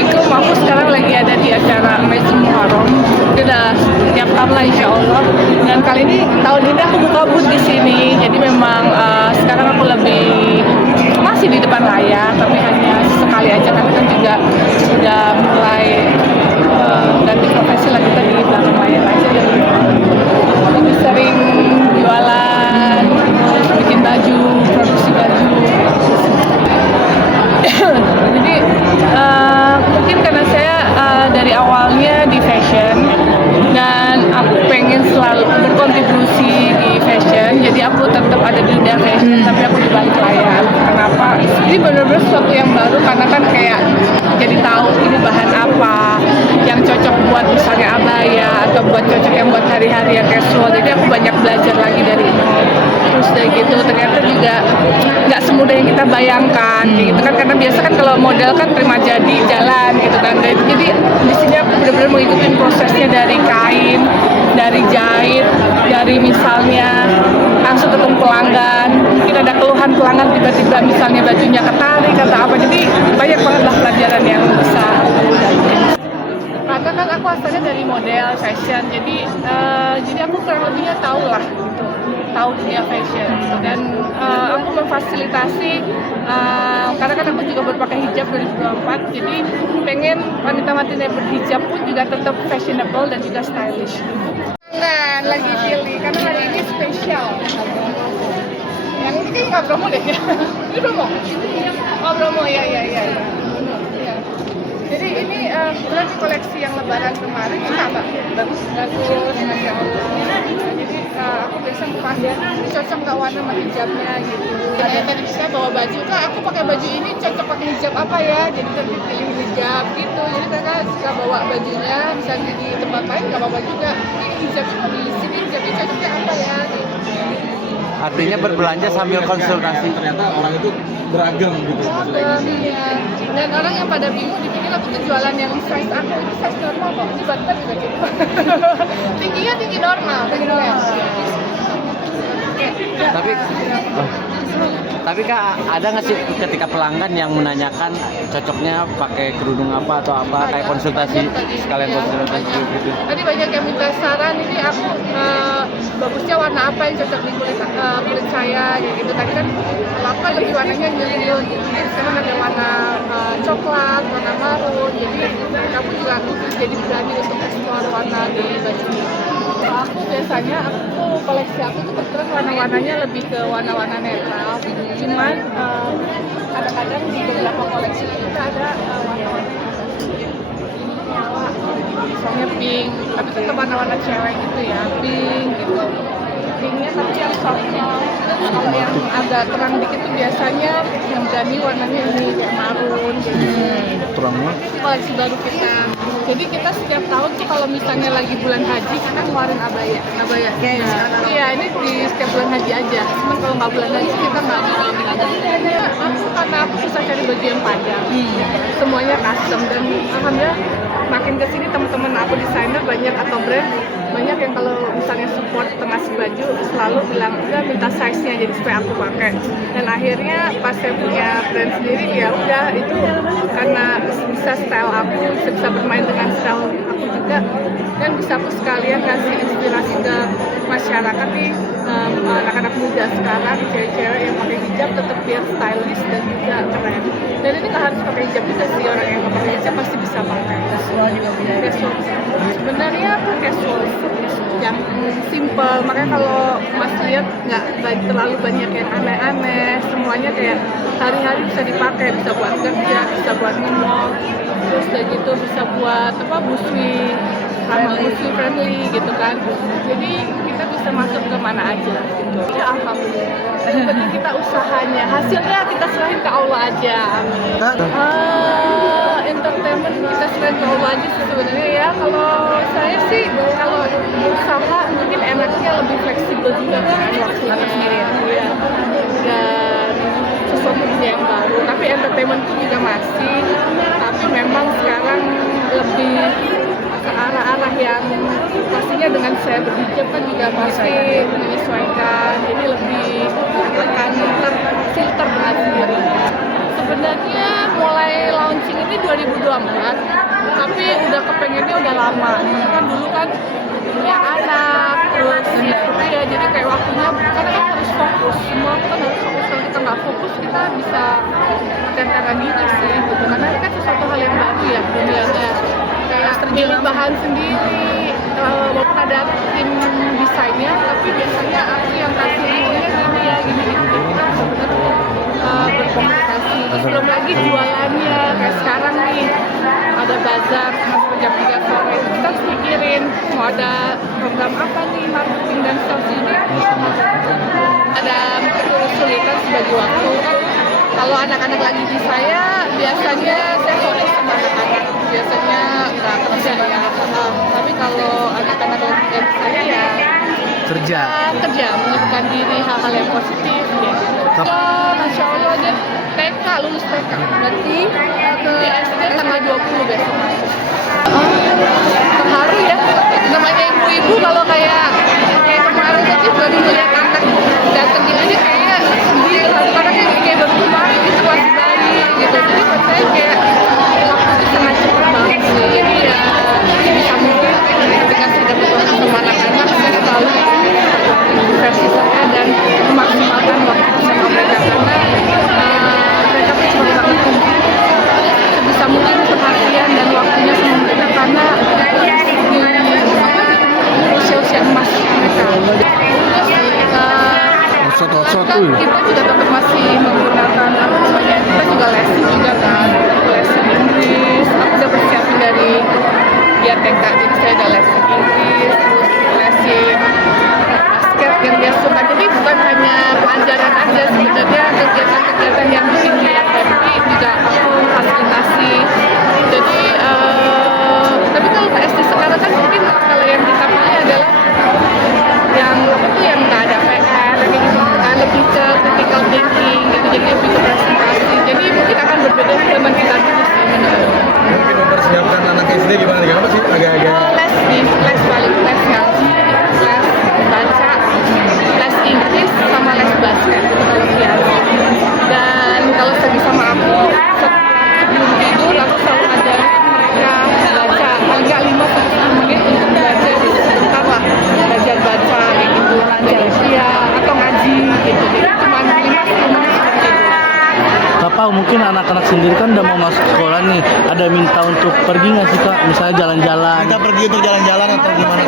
Assalamualaikum, aku sekarang lagi ada di acara Maisum Muharram. Itu udah tiap tahun lah insya Allah. Dan kali ini tahun ini aku buka booth di sini. Jadi memang sekarang aku lebih masih di depan layar, tapi hanya sekali aja karena kan juga udah mulai ganti profesi lah, kita di belakang layar aja. Lebih sering jualan, bikin baju, produksi baju. Jadi mungkin karena saya dari awalnya di fashion dan aku pengen selalu berkontribusi di fashion, jadi aku tetap ada di dunia fashion tapi aku di balik layar. Kenapa? Ini benar-benar sesuatu yang baru karena kan kayak jadi tahu ini bahan apa yang cocok buat misalnya abaya atau buat cocok yang buat hari-hari yang casual. Jadi aku banyak belajar lagi dari nol. Terus dari gitu ternyata juga nggak semudah yang kita bayangkan gitu kan, karena biasa kan kalau model kan terima jadi jalan gitu kan. Jadi di sini aku benar-benar mengikuti prosesnya dari kain, dari jahit, dari misalnya langsung ketemu pelanggan, mungkin ada keluhan pelanggan tiba-tiba misalnya bajunya ketarik atau apa. Jadi banyak banget lah pelajaran yang bisa aku dapetin. Karena kan aku asalnya dari model fashion, jadi aku kurang lebihnya tahu lah gitu, tahu dunia fashion. Dan aku memfasilitasi karena kan aku juga berpakai hijab 2024, jadi pengen wanita-wanita yang berhijab pun juga tetap fashionable dan juga stylish. Nah, lagi pilih karena hari ini spesial. Yang ini kayaknya nggak promo deh ya. Ini promo? Oh promo, ya. Jadi ini berarti koleksi yang lebaran kemarin juga Mbak? Bagus, Masya Allah. Jadi aku biasa pakai, cocok nggak warna sama hijabnya gitu. Ada tadi bisa bawa baju, Kak aku pakai baju ini cocok pakai hijab apa ya? Jadi tadi pilih hijab gitu. Jadi mereka suka bawa bajunya, misalnya di tempat lain nggak apa-apa juga. Ini hijabnya mau di sini, hijabnya cocoknya apa ya? Gitu. Artinya berbelanja sambil konsultasi. Ternyata orang itu beragam gitu. Beragam, iya. Dan orang yang pada bingung dipikir aku tuh jualan yang size aku, ini size normal kok, ini badan juga gitu. Tingginya tinggi normal. Tapi Kak, ada nggak sih ketika pelanggan yang menanyakan cocoknya pakai kerudung apa atau apa, kayak konsultasi sekalian konsultasi gitu? Tadi banyak yang minta saran, ini aku bagusnya warna apa yang cocok di kulit saya gitu. Tadi kan apa lebih warnanya nyun gitu. Sekarang ada warna coklat, warna marun. Jadi kamu juga jadi berani untuk explore warna di baju. Aku biasanya koleksi aku tuh kebetulan warna-warnanya lebih ke warna-warna netral. Cuman kadang-kadang di beberapa koleksi kita ada warna-warna misalnya pink, tapi tetap warna-warna cewek gitu ya, pink gitu. Pinknya tapi yang soft. Kalau yang agak terang dikit tuh biasanya yang berani warnanya ini kayak marun gitu. Terangnya? Koleksi baru kita. Jadi kita setiap tahun tuh kalau misalnya lagi bulan haji kita ngeluarin abaya. Iya, ini di setiap bulan haji aja. Cuman kalau nggak bulan haji kita nggak ngeluarin abaya. Karena aku susah cari baju yang panjang. Semuanya custom dan alhamdulillah makin kesini teman-teman aku desainer banyak atau brand banyak yang kalau misalnya support ngasih baju selalu bilang udah minta size-nya jadi supaya aku pakai. Dan akhirnya pas saya punya brand sendiri ya udah itu karena bisa style aku, bisa bermain dengan style aku juga, dan bisa aku sekalian ngasih inspirasi ke masyarakat nih, anak-anak muda sekarang, cewek-cewek yang pakai hijab tetap biar stylish dan juga keren. Dan ini nggak harus pakai hijab juga sih, orang yang nggak pakai hijab pasti bisa pakai. Casual juga bisa. Casual. Sebenarnya aku casual yang simple, makanya kalau Mas lihat nggak terlalu banyak yang aneh-aneh, semuanya kayak hari-hari bisa dipakai, bisa buat kerja, bisa buat mall, terus udah gitu bisa buat apa busui, ramah busui friendly gitu kan. Jadi kita bisa masuk ke mana aja gitu. Ya alhamdulillah. Yang penting kita usahanya, hasilnya kita serahin ke Allah aja. Amin. Entertainment kita serahin ke Allah aja sih sebenarnya ya. Kalau saya sih kalau usaha mungkin enaknya lebih fleksibel juga kan waktunya sendiri ya. Dan sesuatu yang baru. Tapi entertainment itu juga masih. Tapi memang sekarang lebih ke arah-arah yang pastinya dengan saya berhijab kan juga pasti menyesuaikan. Jadi lebih akan terfilter dengan sendiri. Sebenarnya mulai launching ini 2024, tapi udah kepengennya udah lama. Kan dulu kan punya anak, terus ya jadi kayak waktunya karena kan harus fokus. Semua kan harus fokus. Kalau kita nggak fokus, kita bisa tertekan diri sih. Gitu. Karena ini kan sesuatu hal yang baru ya dunianya. Kayak terjadi bahan sendiri, walaupun ada tim desainnya, tapi biasanya aku yang kasih ini gini ya, gini. Kita benar-benar berkomunikasi. Belum lagi jualannya, kayak sekarang nih ada bazar jam 3 sore. Kita harus pikirin mau ada program apa nih marketing dan sales ini. Ada kesulitan sebagai waktu. Kalau anak-anak lagi di saya, biasanya saya sore sama anak-anak. Biasanya nggak kerja ya. Tapi kalau anak-anak lagi di saya ya kerja, menyiapkan diri hal-hal yang positif ya. Oh, Masya Allah, dia TK, lulus TK. Berarti ke SD tanggal 20 besok masuk. Terharu ya, namanya ibu-ibu kalau kayak kemarin tadi baru melihat anak datang gini aja kayak sedih, karena kan kayak baru kemarin gitu masih bayi gitu. Jadi buat saya kayak waktu sangat cepat banget sih. Jadi ya bisa mungkin ketika sudah bertemu sama anak-anak, saya selalu versi saya dan memaksimalkan waktu sama mereka karena mereka tuh cuma banget sebisa mungkin perhatian dan waktunya sama mereka karena di usia-usia emas mereka. Kan kita juga tetap masih menggunakan apa namanya, kita juga lesson juga kan, lesson Inggris. Aku udah persiapin dari dia TK, jadi saya udah lesson Inggris, terus lesson basket yang dia suka. Jadi bukan hanya pelajaran aja, sebenarnya kegiatan-kegiatan yang bikin dia happy juga aku fasilitasi. Jadi tapi kalau ke SD sekarang kan mungkin kalau yang kita pilih adalah yang apa tuh yang nggak ada PR kayak gitu kan, lebih ke critical thinking gitu, jadi lebih ke presentasi. Jadi mungkin akan berbeda dengan kita dulu sih. Mungkin mempersiapkan anak SD gimana nih? Apa sih agak-agak Les paling les ngaji, les baca, les Inggris sama les basket kalau biasa. Dan kalau lagi sama aku sebelum tidur aku selalu ajarin mereka baca paling nggak 5-10 menit untuk belajar sebentar lah, belajar baca kayak gitu, belajar ya atau ngaji gitu. Jadi cuma 5-10 menit seperti itu. Bapak, mungkin anak-anak sendiri kan udah mau masuk sekolah nih, ada minta untuk pergi nggak sih Kak? Misalnya jalan-jalan. kita pergi untuk jalan-jalan atau gimana?